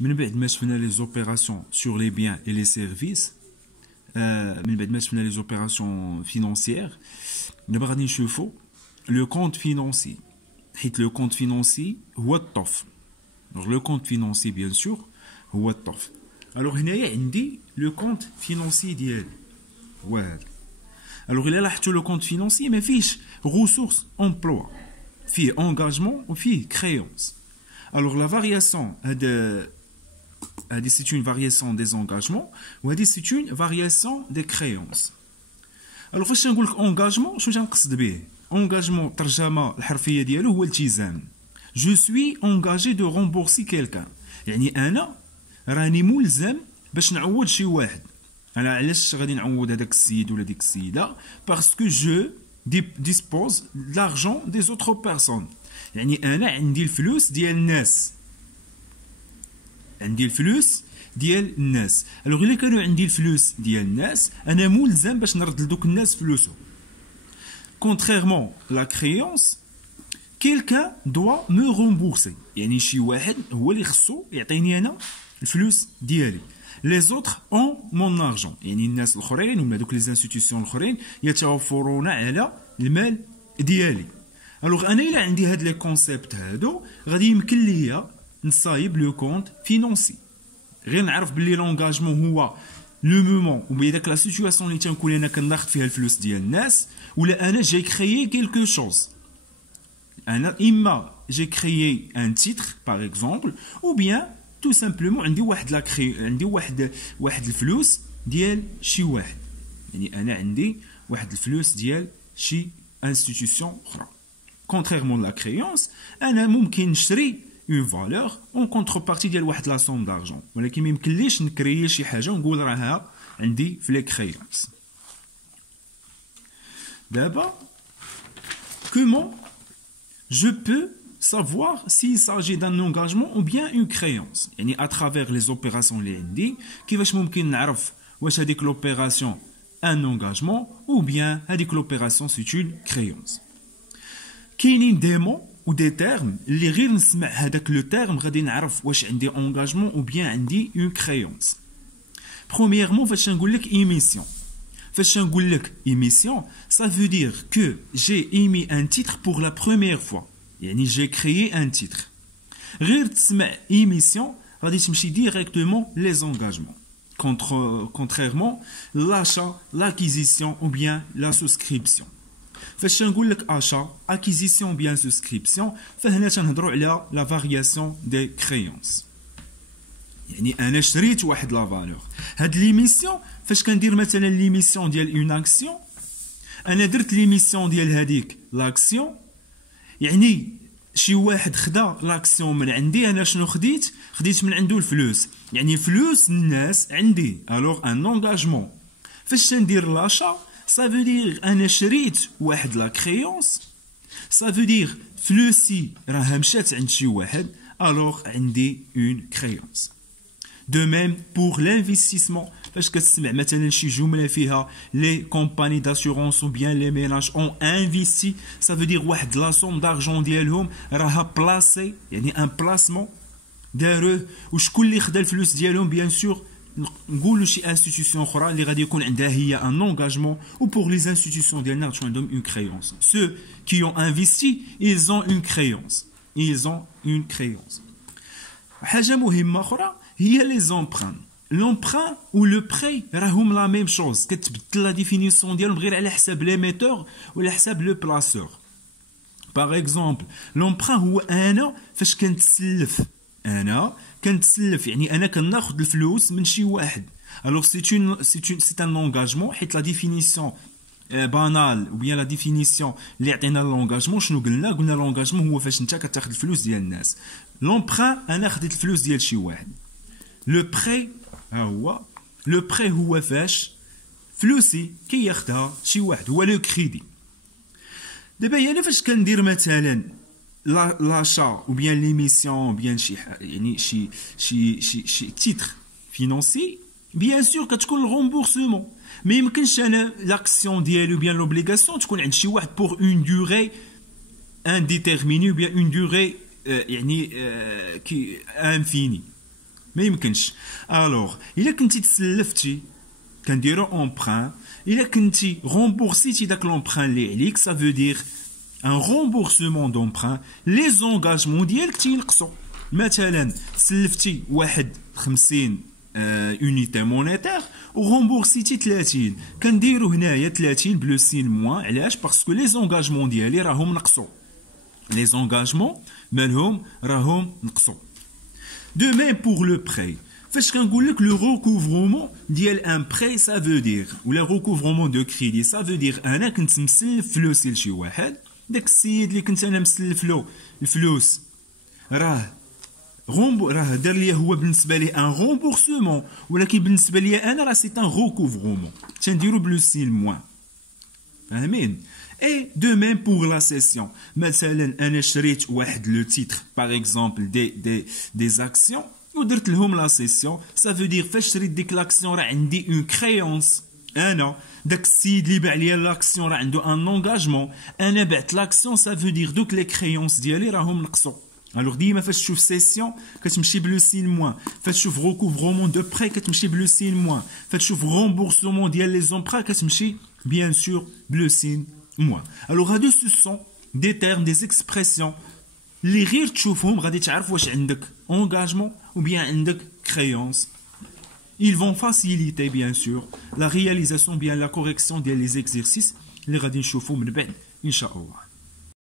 من بعد ما شفنا لي زوبيراسيون سور لي بيان اي لي سيرفيس من بعد ما شفنا لي زوبيراسيون فينانسيير دابا غادي نشوفو لو كونت فينانسي حيت لو كونت فينانسي هو الطف لو كونت فينانسي بيان سور هو الطف الوغ هنايا عندي لو كونت فينانسي ديالي هو هذا الوغ الا لاحظتو لو كونت فينانسي ما فيهش ressources امبلوا فيه engagement وفيه créance alors la variation c'est une variation des engagements و c'est une variation des créances alors فاش نقول لك engagement شنو تنقصد به engagement الترجمه الحرفيه ديالو هو التزام je suis engagé de rembourser quelqu'un يعني انا راني ملزم باش نعوض شي واحد انا علاش غادي نعوض هذاك السيد ولا ديك السيده باسكو جو dispose de l'argent des autres personnes يعني انا عندي الفلوس ديال الناس عندي الفلوس ديال الناس الوغ الا كانوا عندي الفلوس ديال الناس انا ملزم باش نرد لدوك الناس فلوسهم contrairement la créance quelqu'un doit me rembourser يعني شي واحد هو اللي خصو يعطيني انا الفلوس ديالي les autres ont mon argent يعني الناس الاخرين ولا دوك لي انستيتيوشن الاخرين يتوفرون على المال ديالي الوغ انا الا عندي هاد لي كونسيبت هادو غادي يمكن ليا نصايب لو كونت فينانسي غير نعرف بلي لونغاجمون هو لو مومون وبي داك لا سيتوياسيون اللي تنكون انا كناخذ فيها الفلوس ديال الناس ولا انا جاي كريي كيلكو شوز انا اما جاي كريي ان تيتر باغ اكزومبل او بيان تو سامبلومون عندي واحد لا عندي واحد الفلوس ديال شي واحد يعني انا عندي واحد الفلوس ديال شي انستيتيوشن اخرى contrairement la créance انا ممكن نشري une valeur en contrepartie ديال واحد لا somme d'argent ولكن ما يمكنليش نكريي شي حاجه ونقول راها عندي في لي كريونس دابا comment je peux savoir s'il s'agit d'un engagement ou bien une créance يعني à travers les opérations اللي عندي كيفاش ممكن نعرف واش هذيك l'opération un engagement ou bien هذيك l'opération c'est une créance كاينين دي مون و دي تيرم اللي غير نسمع هذاك لو تيرم غادي نعرف واش عندي انغاجمون او بيان عندي اون كريونس برومييرمون فاش نقول لك ايميسيون فاش نقول لك ايميسيون ça veut dire que j'ai émis un titre pour la première fois يعني j'ai créé un titre غير تسمع ايميسيون غادي تمشي ديريكتومون لي زونغاجمون contrairement l'achat l'acquisition ou bien la souscription فاش نقول لك achat acquisition bien souscription فهنا تنهضروا على la variation des créances يعني انا شريت واحد لا فالور هاد ليميسيون فاش كندير مثلا ليميسيون ديال اون اكسيون انا درت ليميسيون ديال هذيك لاكسيون يعني شي واحد خدا لاكسيون من عندي انا شنو خديت من عنده الفلوس يعني فلوس الناس عندي الوغ ان انغاجمون فاش ندير لاشا ça veut dire انا شريت واحد لا كريونس ça veut dire فلوسي راها مشات عند شي واحد alors عندي une créance de même pour l'investissement فاش كتسمع مثلا شي جمله فيها les compagnies d'assurance ou bien les ménages ont investi ça veut dire واحد لا somme d'argent ديالهم راها بلاسي يعني un placement داروه وشكون اللي خدا الفلوس ديالهم بيان سور نقولوا شي انستيتيوشن اخرى اللي غادي يكون عندها هي ان انغاجمون و بور لي انستيتيوشن ديالنا غتكون عندهم اون كريونس سو كي اون انفيستي ils ont une créance حاجه مهمه اخرى هي لي زومبران لومبران و لو بري راهم لا ميم شوز كتبدل لا ديفينيسيون ديالهم غير على حساب ليميتور ولا حساب لو بلاسور باغ اكزومبل لومبران هو انا فاش كنتسلف يعني انا كناخذ الفلوس من شي واحد alors c'est un engagement حيت لا ديفينيسيون بانال ou bien la définition اللي عطينا لونغاجمون شنو قلنا لونغاجمون هو فاش انت كتاخذ الفلوس ديال الناس لومبران انا خديت الفلوس ديال شي واحد لو بري هو فاش فلوسي كياخذها شي واحد هو لو كريدي دابا انا فاش كندير مثلا l'achat ou bien l'émission ou bien شي titre financier bien sûr كتكون الغومبورسمون ما يمكنش انا لاكسيون ديالي ou bien l'obligation تكون عند شي واحد pour une durée indéterminée ou bien une durée يعني كي infinie ما يمكنش. الوغ الا كنتي تسلفتي كنديرو اونبران، الا كنتي رومبورسيتي داك لومبران اللي عليك سا فو دير ان رومبورسمون دومبران، لي زونغاجمون ديالك تينقصوا. مثلا سلفتي واحد 50 اونيتي مونيتير وغومبورسيتي 30، كنديرو هنايا 30 بلو سين موان. علاش؟ باسكو لي زونغاجمون ديالي راهم نقصوا، لي زونغاجمون مالهم راهم نقصوا. دو ميم بور لو براي، فاش كنقول لك لو ريكوفرومون ديال ان براي سا فو دير ولا ريكوفرومون دو كريدي سا فو دير انا كنت مسلف فلوسي لشي واحد، داك السيد اللي كنت انا مسلف له الفلوس راه دار ليا هو بالنسبه ليه ان رومبورسمون، ولكن بالنسبه ليا انا راه سي ان ريكوفرومون، تنديرو بلو سين موان. فاهمين؟ اي دو ميم بور لا سيسيون، مثلا انا شريت واحد لو تيتر باغ اكزومبل دي زاكسيون ودرت لهم لا سيسيون، سا فو دير فاش شريت ديك لاكسيون راه عندي اون كريونس، انا داك السيد اللي باع ليا لاكسيون راه عنده ان انغاجمون، انا بعت لاكسيون سا فو دير دوك لي كريونس ديالي راهم نقصوا. الوغ ديما فاش تشوف سيسيون كتمشي بلو سين موان، فاش تشوف ريكوفرومون دو براي كتمشي بلو سين موان، فاش تشوف رومبورسمون ديال لي زومبرا كتمشي بيان سور بلو سين موان. الوغ هادو سو سون دي تيرم دي اكسبرسيون اللي غير تشوفهم غادي تعرف واش عندك انغاجمون ou bien عندك créance. Ils vont faciliter bien sûr la réalisation bien la correction des exercices اللي غادي نشوفوا من بعد ان شاء الله.